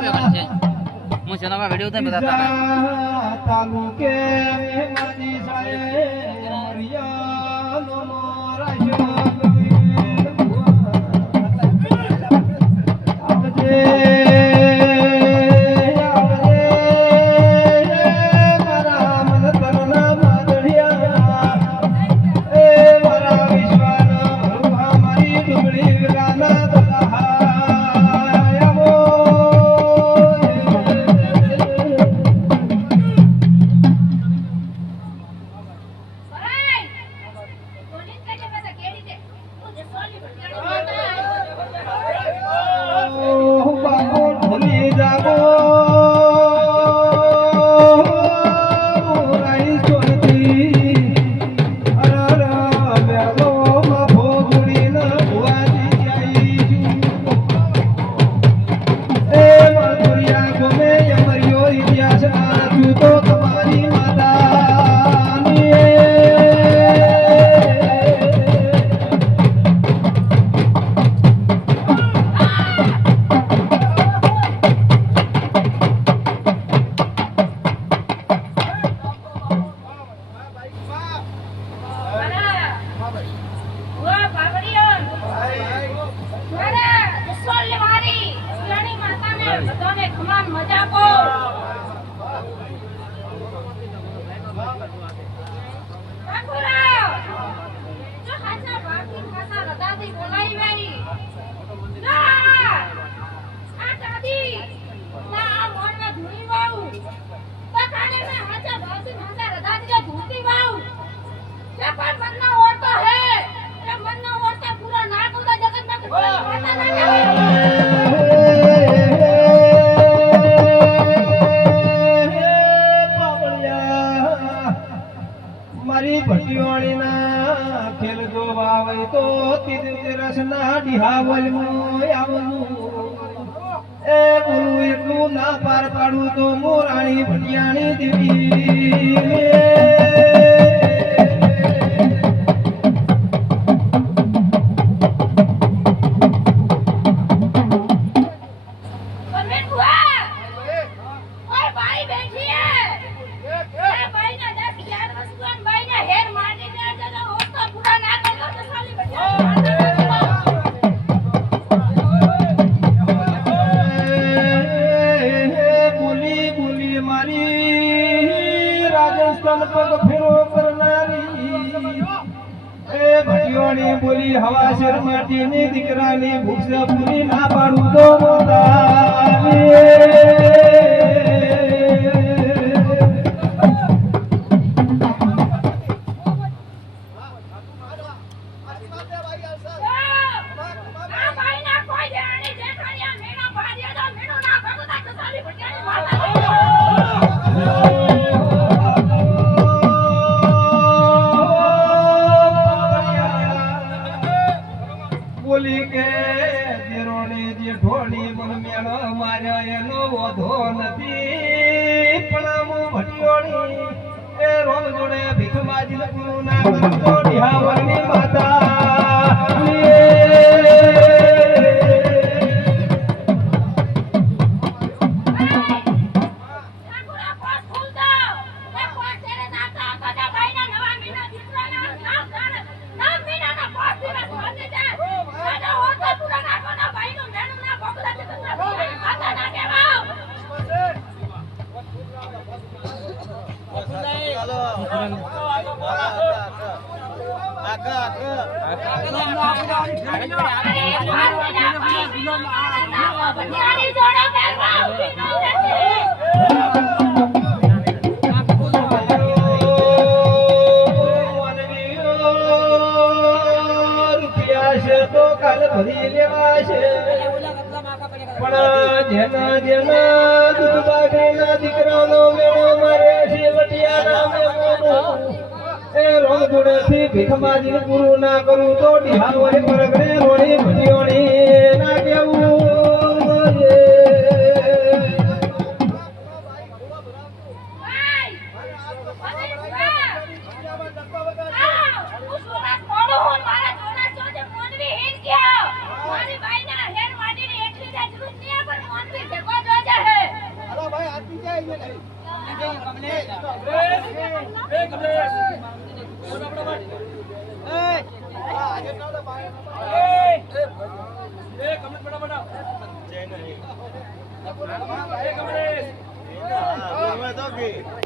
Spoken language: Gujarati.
पे बन छे मुझे नवा वीडियो तो बताता है तालुके में माजी साए मरिया नो मोरा મારી ભટિયોળી ના ખેલ જો વાવે તો તીજ રસના ડિહાવલ મોય આવનું એ બોલું એટલું ના પાર પાડું તો મોરાણી ભટિયાણી દેવી બોલી હવા શેર માટીની દીકરાની ભૂખ પૂરી ના પાડું તો બોલી કે દેરોણી જે ઢોળી મન મેળો માર્યા એનો વધો નથી પણ હું ભટિયોણી એ રોમ જોડે ભીખ માજી પૂરું ના કરતો ડિહાવરની માતા તો કાલ ભરી લેવા છે પણ જેના જેના દૂધ બાગરીના દીકરાનો મેળો મારે છે વટિયાના મેળો એ રોગ જોડેથી ભીખ માજીને પૂરું ના કરું તો ડિહાવરી પરગડે રોણી ભટિયોણી ના કેવું મારી ભાઈના હેર માટીની એટલી જ જરૂર નહીં પણ મોનવી ભેગો જોજે એ